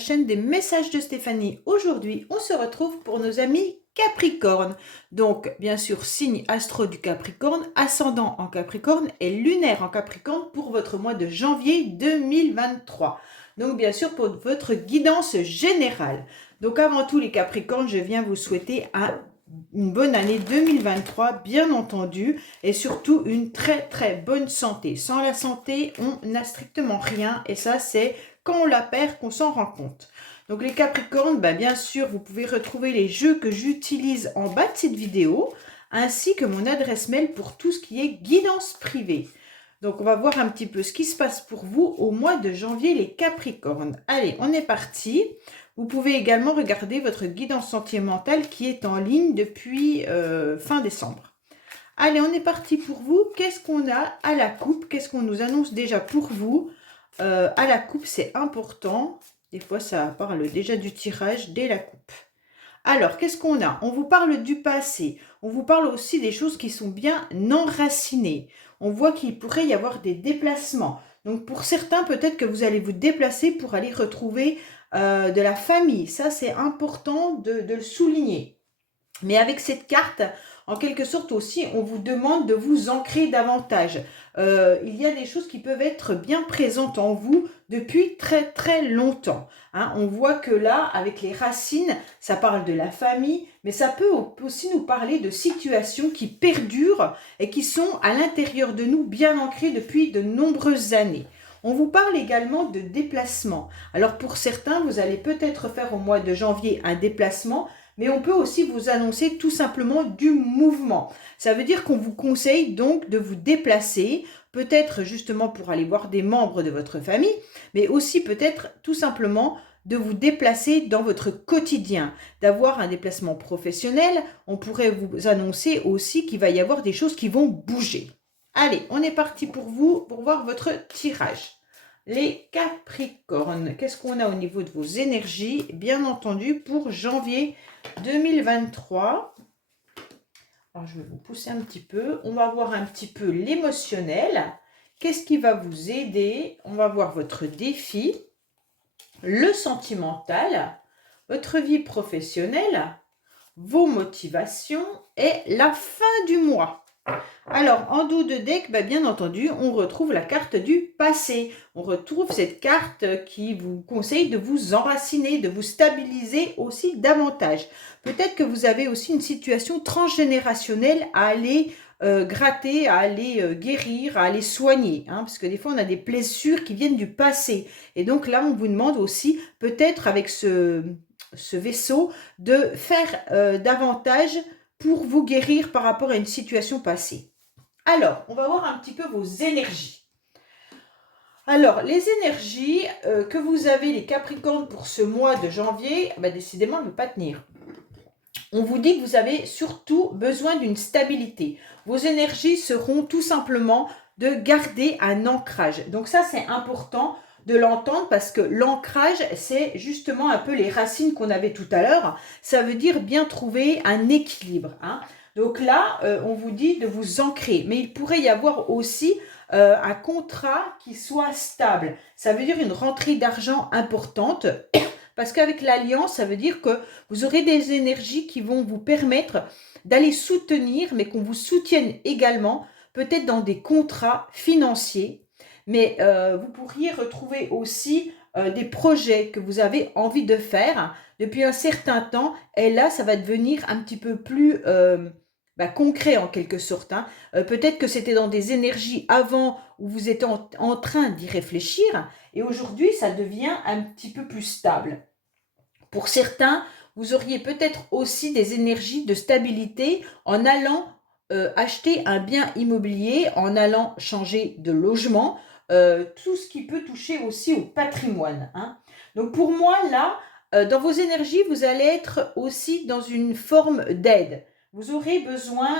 chaîne des messages de Stéphanie. Aujourd'hui, on se retrouve pour nos amis Capricorne. Donc, bien sûr, signe astro du Capricorne, ascendant en Capricorne et lunaire en Capricorne pour votre mois de janvier 2023. Donc, bien sûr, pour votre guidance générale. Donc, avant tout, les Capricornes, je viens vous souhaiter une bonne année 2023, bien entendu, et surtout une très très bonne santé. Sans la santé, on n'a strictement rien, et ça, c'est quand on la perd qu'on s'en rend compte. Donc les Capricornes, bien sûr, vous pouvez retrouver les jeux que j'utilise en bas de cette vidéo, ainsi que mon adresse mail pour tout ce qui est guidance privée. Donc on va voir un petit peu ce qui se passe pour vous au mois de janvier, les Capricornes. Allez, on est parti. Vous pouvez également regarder votre guidance sentimentale qui est en ligne depuis fin décembre. Allez, on est parti pour vous. Qu'est-ce qu'on a à la coupe? Qu'est-ce qu'on nous annonce déjà pour vous? À la coupe, c'est important. Des fois, ça parle déjà du tirage dès la coupe. Alors, qu'est-ce qu'on a? On vous parle du passé. On vous parle aussi des choses qui sont bien enracinées. On voit qu'il pourrait y avoir des déplacements. Donc, pour certains, peut-être que vous allez vous déplacer pour aller retrouver de la famille. Ça, c'est important de le souligner. Mais avec cette carte, en quelque sorte aussi, on vous demande de vous ancrer davantage. Il y a des choses qui peuvent être bien présentes en vous depuis très très longtemps. Hein. On voit que là, avec les racines, ça parle de la famille, mais ça peut aussi nous parler de situations qui perdurent et qui sont à l'intérieur de nous, bien ancrées depuis de nombreuses années. On vous parle également de déplacement. Alors pour certains, vous allez peut-être faire au mois de janvier un déplacement, mais on peut aussi vous annoncer tout simplement du mouvement. Ça veut dire qu'on vous conseille donc de vous déplacer, peut-être justement pour aller voir des membres de votre famille, mais aussi peut-être tout simplement de vous déplacer dans votre quotidien, d'avoir un déplacement professionnel. On pourrait vous annoncer aussi qu'il va y avoir des choses qui vont bouger. Allez, on est parti pour vous, pour voir votre tirage. Les Capricornes, qu'est-ce qu'on a au niveau de vos énergies? Bien entendu, pour janvier 2023. Alors, je vais vous pousser un petit peu. On va voir un petit peu l'émotionnel. Qu'est-ce qui va vous aider? On va voir votre défi, le sentimental, votre vie professionnelle, vos motivations et la fin du mois. Alors, en dos de deck, bien entendu, on retrouve la carte du passé. On retrouve cette carte qui vous conseille de vous enraciner, de vous stabiliser aussi davantage. Peut-être que vous avez aussi une situation transgénérationnelle à aller gratter, à aller guérir, à aller soigner. Hein, parce que des fois, on a des blessures qui viennent du passé. Et donc là, on vous demande aussi, peut-être avec ce vaisseau, de faire davantage pour vous guérir par rapport à une situation passée. Alors, on va voir un petit peu vos énergies. Alors, les énergies que vous avez, les Capricornes, pour ce mois de janvier, décidément, ne peut pas tenir. On vous dit que vous avez surtout besoin d'une stabilité. Vos énergies seront tout simplement de garder un ancrage. Donc ça, c'est important de l'entendre parce que l'ancrage, c'est justement un peu les racines qu'on avait tout à l'heure. Ça veut dire bien trouver un équilibre. Hein. Donc là, on vous dit de vous ancrer. Mais il pourrait y avoir aussi un contrat qui soit stable. Ça veut dire une rentrée d'argent importante. Parce qu'avec l'alliance, ça veut dire que vous aurez des énergies qui vont vous permettre d'aller soutenir, mais qu'on vous soutienne également, peut-être dans des contrats financiers. Mais vous pourriez retrouver aussi des projets que vous avez envie de faire depuis un certain temps. Et là, ça va devenir un petit peu plus concret en quelque sorte. Hein. Peut-être que c'était dans des énergies avant où vous étiez en train d'y réfléchir. Et aujourd'hui, ça devient un petit peu plus stable. Pour certains, vous auriez peut-être aussi des énergies de stabilité en allant acheter un bien immobilier, en allant changer de logement, tout ce qui peut toucher aussi au patrimoine. Hein. Donc pour moi, là, dans vos énergies, vous allez être aussi dans une forme d'aide. Vous aurez besoin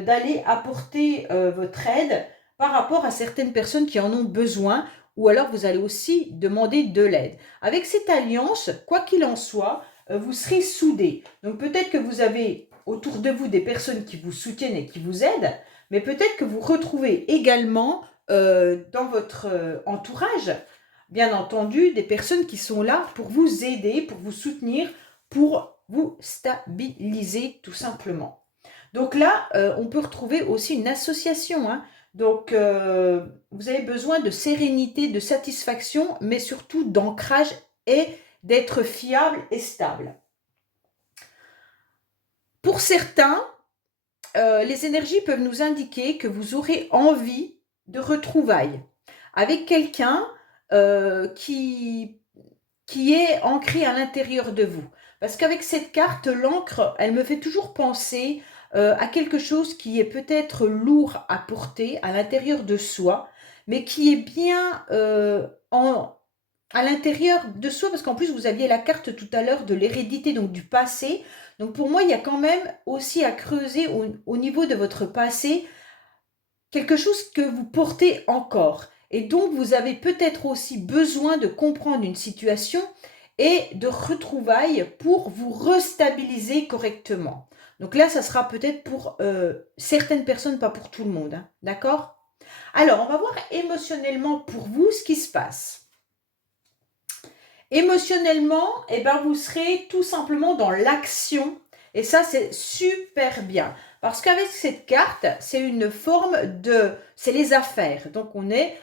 d'aller apporter votre aide par rapport à certaines personnes qui en ont besoin, ou alors vous allez aussi demander de l'aide. Avec cette alliance, quoi qu'il en soit, vous serez soudés. Donc peut-être que vous avez autour de vous des personnes qui vous soutiennent et qui vous aident, mais peut-être que vous retrouvez également dans votre entourage bien entendu, des personnes qui sont là pour vous aider, pour vous soutenir, pour vous stabiliser tout simplement. Donc là, on peut retrouver aussi une association, hein. Donc, vous avez besoin de sérénité, de satisfaction, mais surtout d'ancrage et d'être fiable et stable. Pour certains, les énergies peuvent nous indiquer que vous aurez envie de retrouvailles avec quelqu'un qui est ancré à l'intérieur de vous. Parce qu'avec cette carte, l'encre, elle me fait toujours penser à quelque chose qui est peut-être lourd à porter à l'intérieur de soi, mais qui est bien à l'intérieur de soi, parce qu'en plus, vous aviez la carte tout à l'heure de l'hérédité, donc du passé. Donc pour moi, il y a quand même aussi à creuser au niveau de votre passé quelque chose que vous portez encore. Et donc, vous avez peut-être aussi besoin de comprendre une situation et de retrouvailles pour vous restabiliser correctement. Donc là, ça sera peut-être pour certaines personnes, pas pour tout le monde. Hein. D'accord? Alors, on va voir émotionnellement pour vous ce qui se passe. Émotionnellement, eh ben, vous serez tout simplement dans l'action. Et ça, c'est super bien. Parce qu'avec cette carte, c'est une forme de... C'est les affaires. Donc, on est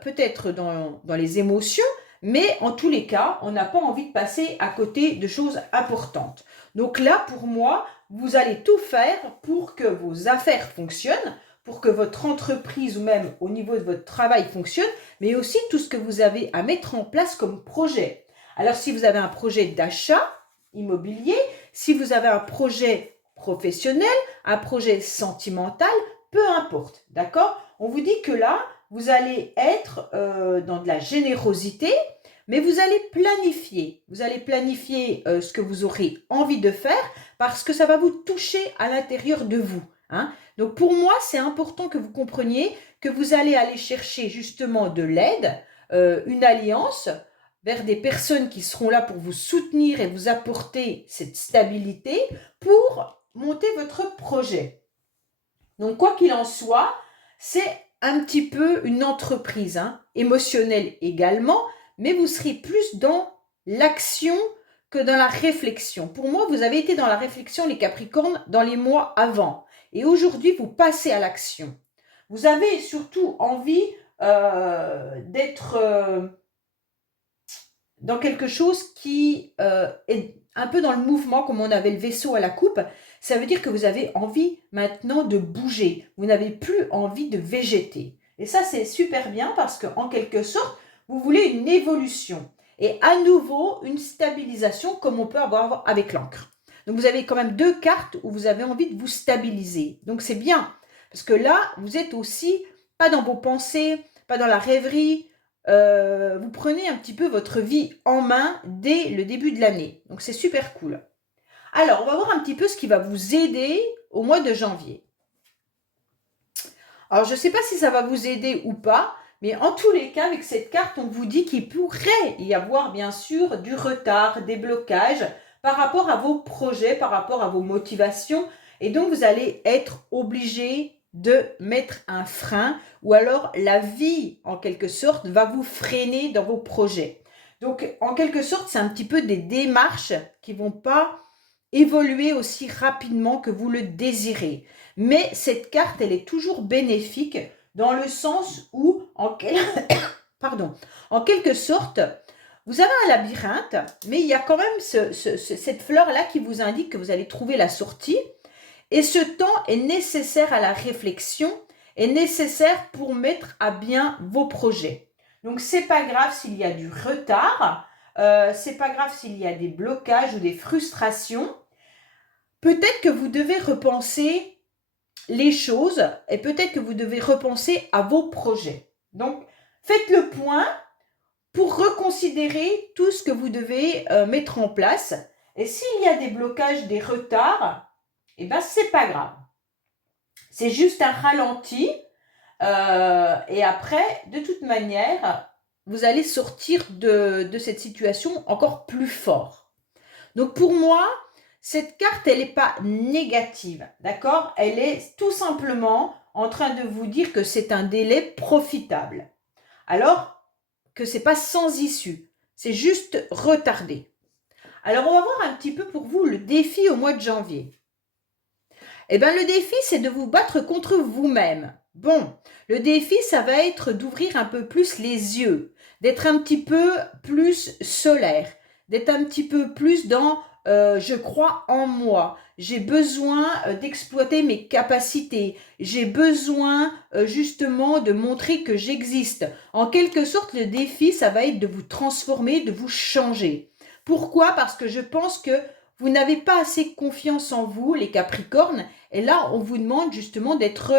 peut-être dans les émotions, mais en tous les cas, on n'a pas envie de passer à côté de choses importantes. Donc là, pour moi, vous allez tout faire pour que vos affaires fonctionnent, pour que votre entreprise ou même au niveau de votre travail fonctionne, mais aussi tout ce que vous avez à mettre en place comme projet. Alors, si vous avez un projet d'achat immobilier, si vous avez un projet professionnel, un projet sentimental, peu importe, d'accord? On vous dit que là, vous allez être dans de la générosité, mais vous allez planifier. Vous allez planifier ce que vous aurez envie de faire parce que ça va vous toucher à l'intérieur de vous. Hein? Donc, pour moi, c'est important que vous compreniez que vous allez aller chercher justement de l'aide, une alliance, vers des personnes qui seront là pour vous soutenir et vous apporter cette stabilité pour monter votre projet. Donc, quoi qu'il en soit, c'est un petit peu une entreprise, hein, émotionnelle également, mais vous serez plus dans l'action que dans la réflexion. Pour moi, vous avez été dans la réflexion, les Capricornes, dans les mois avant. Et aujourd'hui, vous passez à l'action. Vous avez surtout envie d'être... dans quelque chose qui est un peu dans le mouvement, comme on avait le vaisseau à la coupe. Ça veut dire que vous avez envie maintenant de bouger. Vous n'avez plus envie de végéter. Et ça, c'est super bien parce qu'en quelque sorte, vous voulez une évolution. Et à nouveau, une stabilisation comme on peut avoir avec l'encre. Donc, vous avez quand même deux cartes où vous avez envie de vous stabiliser. Donc, c'est bien. Parce que là, vous êtes aussi pas dans vos pensées, pas dans la rêverie, vous prenez un petit peu votre vie en main dès le début de l'année. Donc, c'est super cool. Alors, on va voir un petit peu ce qui va vous aider au mois de janvier. Alors, je ne sais pas si ça va vous aider ou pas, mais en tous les cas, avec cette carte, on vous dit qu'il pourrait y avoir bien sûr du retard, des blocages par rapport à vos projets, par rapport à vos motivations. Et donc, vous allez être obligé de mettre un frein ou alors la vie, en quelque sorte, va vous freiner dans vos projets. Donc, en quelque sorte, c'est un petit peu des démarches qui ne vont pas évoluer aussi rapidement que vous le désirez. Mais cette carte, elle est toujours bénéfique dans le sens où, Pardon, en quelque sorte, vous avez un labyrinthe, mais il y a quand même cette fleur-là qui vous indique que vous allez trouver la sortie. Et ce temps est nécessaire à la réflexion, est nécessaire pour mettre à bien vos projets. Donc, c'est pas grave s'il y a du retard, c'est pas grave s'il y a des blocages ou des frustrations. Peut-être que vous devez repenser les choses et peut-être que vous devez repenser à vos projets. Donc, faites le point pour reconsidérer tout ce que vous devez mettre en place. Et s'il y a des blocages, des retards, eh bien, c'est pas grave. C'est juste un ralenti. Et après, de toute manière, vous allez sortir de cette situation encore plus fort. Donc, pour moi, cette carte, elle n'est pas négative, d'accord? Elle est tout simplement en train de vous dire que c'est un délai profitable. Alors, que c'est pas sans issue, c'est juste retardé. Alors, on va voir un petit peu pour vous le défi au mois de janvier. Eh bien, le défi, c'est de vous battre contre vous-même. Bon, le défi, ça va être d'ouvrir un peu plus les yeux, d'être un petit peu plus solaire, d'être un petit peu plus dans je crois en moi, j'ai besoin d'exploiter mes capacités, j'ai besoin justement de montrer que j'existe. En quelque sorte, le défi, ça va être de vous transformer, de vous changer. Pourquoi? Parce que je pense que vous n'avez pas assez confiance en vous, les Capricornes, et là, on vous demande justement d'être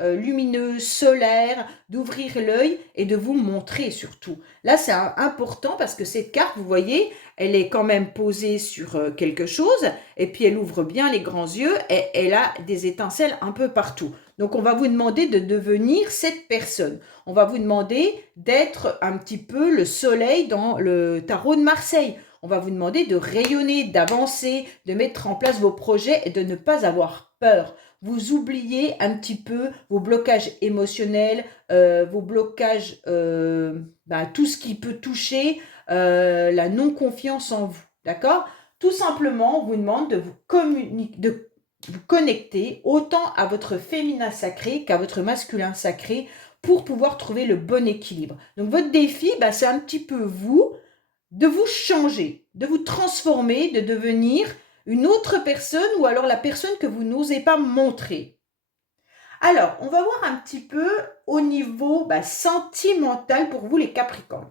lumineux, solaire, d'ouvrir l'œil et de vous montrer surtout. Là, c'est important parce que cette carte, vous voyez, elle est quand même posée sur quelque chose et puis elle ouvre bien les grands yeux et elle a des étincelles un peu partout. Donc, on va vous demander de devenir cette personne. On va vous demander d'être un petit peu le soleil dans le tarot de Marseille. On va vous demander de rayonner, d'avancer, de mettre en place vos projets et de ne pas avoir peur. Vous oubliez un petit peu vos blocages émotionnels, vos blocages, tout ce qui peut toucher la non-confiance en vous. D'accord? Tout simplement, on vous demande de de vous connecter autant à votre féminin sacré qu'à votre masculin sacré pour pouvoir trouver le bon équilibre. Donc, votre défi, c'est un petit peu vous, de vous changer, de vous transformer, de devenir une autre personne ou alors la personne que vous n'osez pas montrer. Alors, on va voir un petit peu au niveau sentimental pour vous les Capricornes.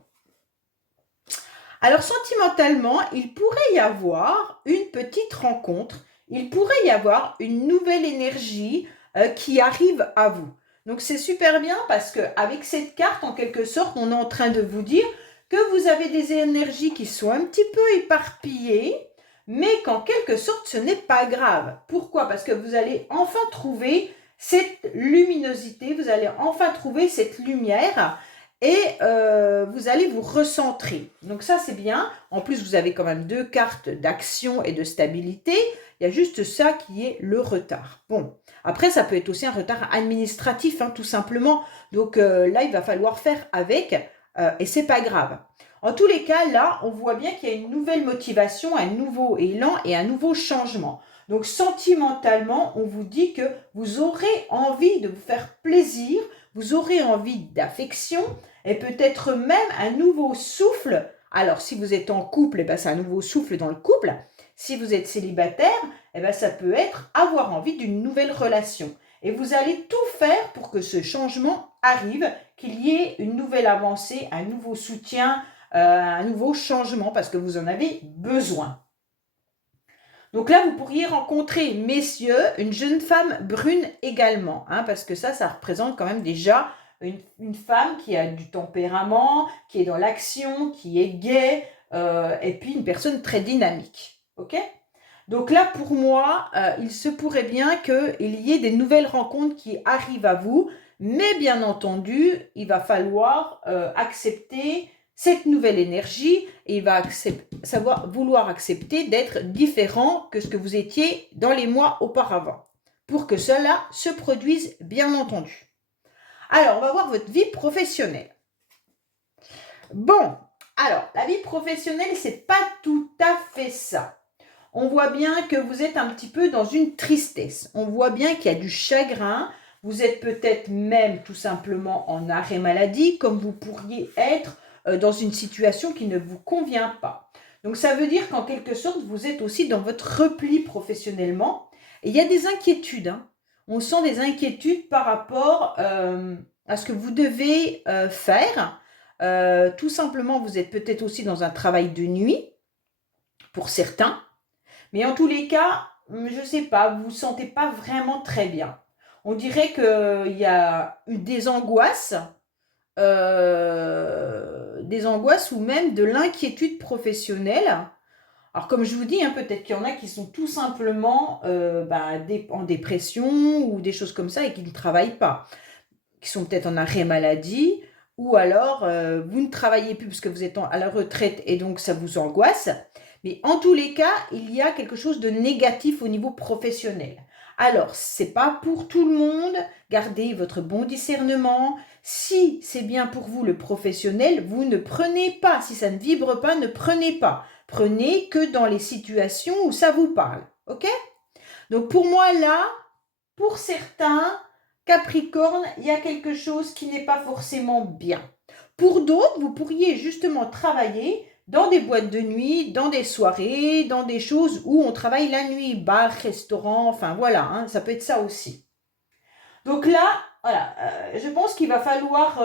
Alors, sentimentalement, il pourrait y avoir une petite rencontre, il pourrait y avoir une nouvelle énergie qui arrive à vous. Donc, c'est super bien parce qu'avec cette carte, en quelque sorte, on est en train de vous dire que vous avez des énergies qui sont un petit peu éparpillées, mais qu'en quelque sorte, ce n'est pas grave. Pourquoi? Parce que vous allez enfin trouver cette luminosité, vous allez enfin trouver cette lumière et vous allez vous recentrer. Donc ça, c'est bien. En plus, vous avez quand même 2 cartes d'action et de stabilité. Il y a juste ça qui est le retard. Bon, après, ça peut être aussi un retard administratif, tout simplement. Donc là, il va falloir faire avec et c'est pas grave. En tous les cas, là, on voit bien qu'il y a une nouvelle motivation, un nouveau élan et un nouveau changement. Donc, sentimentalement, on vous dit que vous aurez envie de vous faire plaisir, vous aurez envie d'affection et peut-être même un nouveau souffle. Alors, si vous êtes en couple, c'est un nouveau souffle dans le couple. Si vous êtes célibataire, ça peut être avoir envie d'une nouvelle relation. Et vous allez tout faire pour que ce changement arrive, qu'il y ait une nouvelle avancée, un nouveau soutien, un nouveau changement parce que vous en avez besoin. Donc là, vous pourriez rencontrer, messieurs, une jeune femme brune également, parce que ça représente quand même déjà une femme qui a du tempérament, qui est dans l'action, qui est gaie, et puis une personne très dynamique. Ok ? Donc là, pour moi, il se pourrait bien qu'il y ait des nouvelles rencontres qui arrivent à vous, mais bien entendu, il va falloir accepter cette nouvelle énergie et il va vouloir accepter d'être différent que ce que vous étiez dans les mois auparavant, pour que cela se produise, bien entendu. Alors, on va voir votre vie professionnelle. Bon, alors, la vie professionnelle, c'est pas tout à fait ça. On voit bien que vous êtes un petit peu dans une tristesse. On voit bien qu'il y a du chagrin. Vous êtes peut-être même tout simplement en arrêt maladie, comme vous pourriez être dans une situation qui ne vous convient pas. Donc, ça veut dire qu'en quelque sorte, vous êtes aussi dans votre repli professionnellement. Et il y a des inquiétudes. On sent des inquiétudes par rapport à ce que vous devez faire. Tout simplement, vous êtes peut-être aussi dans un travail de nuit, pour certains. Mais en tous les cas, je ne sais pas, vous ne vous sentez pas vraiment très bien. On dirait qu'il y a des angoisses ou même de l'inquiétude professionnelle. Alors comme je vous dis, peut-être qu'il y en a qui sont tout simplement en dépression ou des choses comme ça et qui ne travaillent pas, qui sont peut-être en arrêt maladie, ou alors vous ne travaillez plus parce que vous êtes à la retraite et donc ça vous angoisse. Mais en tous les cas, il y a quelque chose de négatif au niveau professionnel. Alors, c'est pas pour tout le monde. Gardez votre bon discernement. Si c'est bien pour vous le professionnel, vous ne prenez pas. Si ça ne vibre pas, ne prenez pas. Prenez que dans les situations où ça vous parle. OK? Donc pour moi là, pour certains, Capricorne, il y a quelque chose qui n'est pas forcément bien. Pour d'autres, vous pourriez justement travailler dans des boîtes de nuit, dans des soirées, dans des choses où on travaille la nuit, bar, restaurant, enfin voilà, hein, ça peut être ça aussi. Donc là, voilà, je pense qu'il va falloir...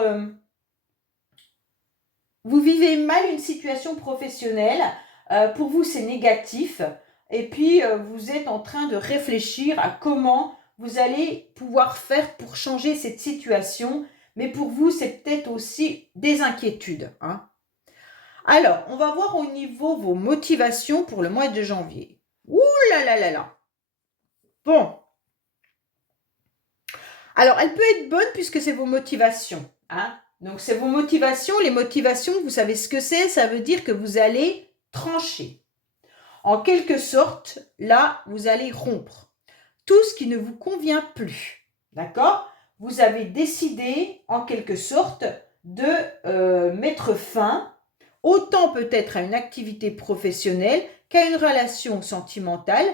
vous vivez mal une situation professionnelle, pour vous c'est négatif, et puis vous êtes en train de réfléchir à comment vous allez pouvoir faire pour changer cette situation, mais pour vous c'est peut-être aussi des inquiétudes, hein. Alors, on va voir au niveau vos motivations pour le mois de janvier. Ouh là là là là. Bon. Alors, elle peut être bonne puisque c'est vos motivations, hein. Donc, c'est vos motivations. Les motivations, vous savez ce que c'est? Ça veut dire que vous allez trancher. En quelque sorte, là, vous allez rompre tout ce qui ne vous convient plus. D'accord? Vous avez décidé, en quelque sorte, de mettre fin, autant peut-être à une activité professionnelle qu'à une relation sentimentale,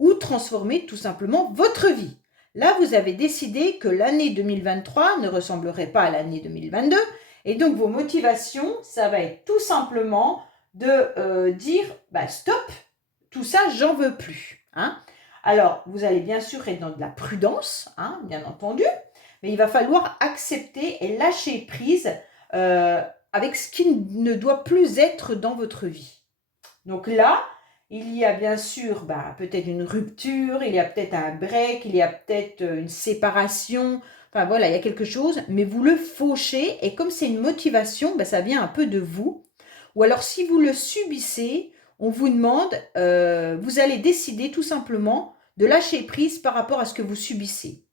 ou transformer tout simplement votre vie. Là, vous avez décidé que l'année 2023 ne ressemblerait pas à l'année 2022, et donc vos motivations, ça va être tout simplement de dire bah, stop, tout ça, j'en veux plus. Hein. Alors, vous allez bien sûr être dans de la prudence, hein, bien entendu, mais il va falloir accepter et lâcher prise avec ce qui ne doit plus être dans votre vie. Donc là, il y a bien sûr peut-être une rupture, il y a peut-être un break, il y a peut-être une séparation, enfin voilà, il y a quelque chose, mais vous le fauchez, et comme c'est une motivation, ça vient un peu de vous. Ou alors si vous le subissez, on vous demande, vous allez décider tout simplement de lâcher prise par rapport à ce que vous subissez.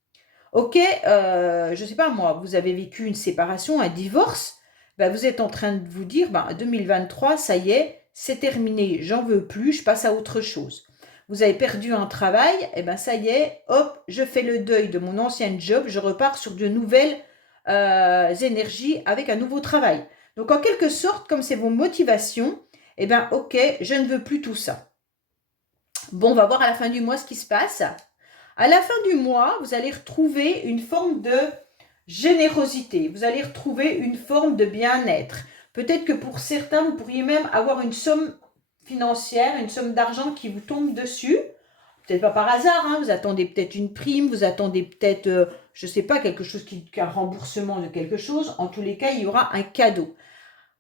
Ok, je ne sais pas moi, vous avez vécu une séparation, un divorce, vous êtes en train de vous dire, 2023, ça y est, c'est terminé, j'en veux plus, je passe à autre chose. Vous avez perdu un travail, ça y est, hop, je fais le deuil de mon ancien job, je repars sur de nouvelles énergies avec un nouveau travail. Donc en quelque sorte, comme c'est vos motivations, ok, je ne veux plus tout ça. Bon, on va voir à la fin du mois ce qui se passe. À la fin du mois, vous allez retrouver une forme de générosité. Vous allez retrouver une forme de bien-être. Peut-être que pour certains, vous pourriez même avoir une somme financière, une somme d'argent qui vous tombe dessus. Peut-être pas par hasard, hein, vous attendez peut-être une prime, vous attendez peut-être, je ne sais pas, quelque chose un remboursement de quelque chose. En tous les cas, il y aura un cadeau.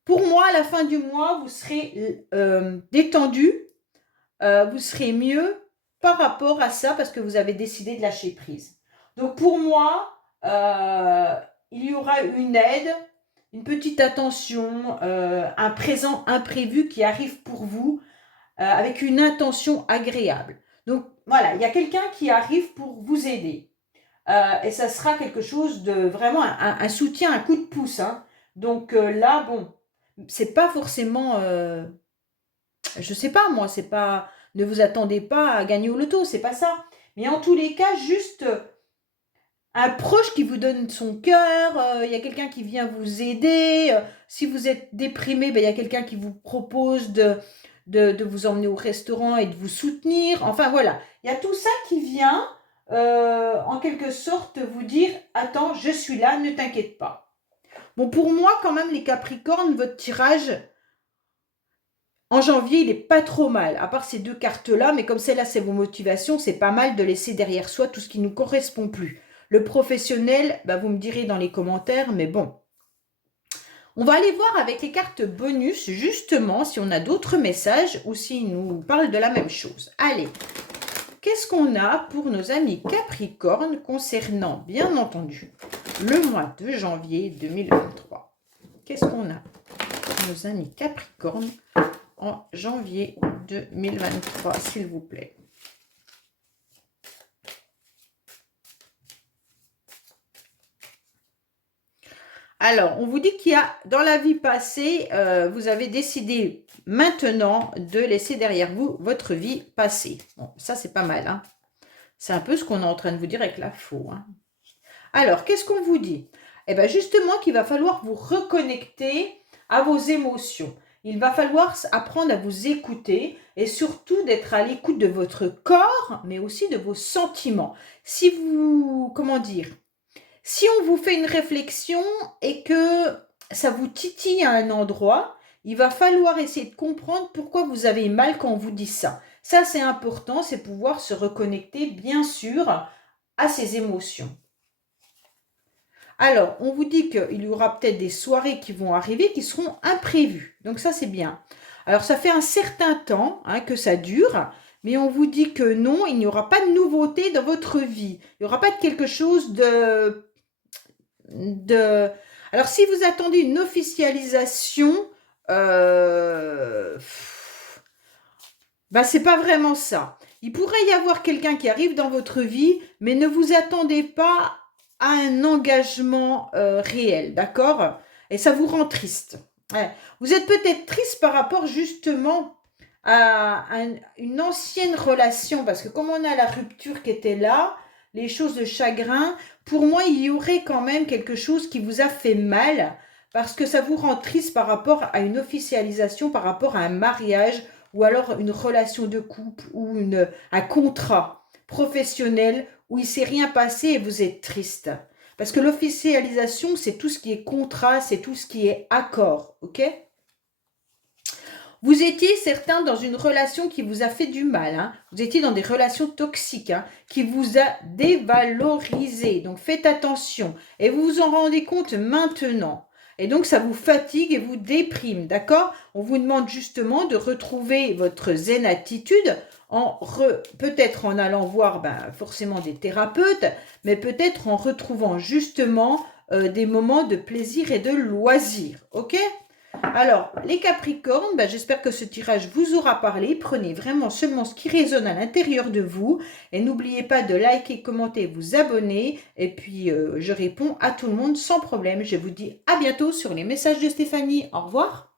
Pour moi, à la fin du mois, vous serez détendu, vous serez mieux par rapport à ça parce que vous avez décidé de lâcher prise. Donc pour moi, il y aura une aide, une petite attention, un présent imprévu qui arrive pour vous avec une intention agréable. Donc voilà, il y a quelqu'un qui arrive pour vous aider. Et ça sera quelque chose de vraiment un soutien, un coup de pouce. Hein. Donc là, bon, c'est pas forcément... je sais pas, moi, c'est pas... Ne vous attendez pas à gagner au loto, c'est pas ça. Mais en tous les cas, juste un proche qui vous donne son cœur, il y a quelqu'un qui vient vous aider. Si vous êtes déprimé, il y a quelqu'un qui vous propose de vous emmener au restaurant et de vous soutenir. Enfin, voilà. Il y a tout ça qui vient, en quelque sorte, vous dire « Attends, je suis là, ne t'inquiète pas ». Bon, pour moi, quand même, les Capricornes, votre tirage... En janvier, il n'est pas trop mal, à part ces deux cartes-là, mais comme celle-là, c'est vos motivations, c'est pas mal de laisser derrière soi tout ce qui ne nous correspond plus. Le professionnel, vous me direz dans les commentaires, mais bon. On va aller voir avec les cartes bonus, justement, si on a d'autres messages ou s'ils nous parlent de la même chose. Allez, qu'est-ce qu'on a pour nos amis Capricorne concernant, bien entendu, le mois de janvier 2023? Qu'est-ce qu'on a pour nos amis Capricorne en janvier 2023, s'il vous plaît. Alors, on vous dit qu'il y a, dans la vie passée, vous avez décidé maintenant de laisser derrière vous votre vie passée. Bon, ça, c'est pas mal. Hein. C'est un peu ce qu'on est en train de vous dire avec la faux, hein. Alors, qu'est-ce qu'on vous dit? Eh bien, justement qu'il va falloir vous reconnecter à vos émotions. Il va falloir apprendre à vous écouter et surtout d'être à l'écoute de votre corps, mais aussi de vos sentiments. Si vous, comment dire, si on vous fait une réflexion et que ça vous titille à un endroit, il va falloir essayer de comprendre pourquoi vous avez mal quand on vous dit ça. Ça, c'est important, c'est pouvoir se reconnecter, bien sûr, à ses émotions. Alors, on vous dit qu'il y aura peut-être des soirées qui vont arriver qui seront imprévues. Donc ça, c'est bien. Alors, ça fait un certain temps que ça dure, mais on vous dit que non, il n'y aura pas de nouveauté dans votre vie. Il n'y aura pas de quelque chose de... Alors, si vous attendez une officialisation, c'est pas vraiment ça. Il pourrait y avoir quelqu'un qui arrive dans votre vie, mais ne vous attendez pas à un engagement réel, d'accord? Et ça vous rend triste. Ouais. Vous êtes peut-être triste par rapport justement à une ancienne relation, parce que comme on a la rupture qui était là, les choses de chagrin, pour moi, il y aurait quand même quelque chose qui vous a fait mal, parce que ça vous rend triste par rapport à une officialisation, par rapport à un mariage, ou alors une relation de couple, ou un contrat professionnel où il ne s'est rien passé et vous êtes triste. Parce que l'officialisation, c'est tout ce qui est contrat, c'est tout ce qui est accord, ok? Vous étiez certains dans une relation qui vous a fait du mal, hein. Vous étiez dans des relations toxiques, hein, qui vous a dévalorisé. Donc faites attention et vous vous en rendez compte maintenant. Et donc ça vous fatigue et vous déprime, d'accord? On vous demande justement de retrouver votre zen attitude peut-être en allant voir forcément des thérapeutes, mais peut-être en retrouvant justement des moments de plaisir et de loisir, ok? Alors, les Capricornes, j'espère que ce tirage vous aura parlé. Prenez vraiment seulement ce qui résonne à l'intérieur de vous. Et n'oubliez pas de liker, commenter, vous abonner. Et puis, je réponds à tout le monde sans problème. Je vous dis à bientôt sur les messages de Stéphanie. Au revoir.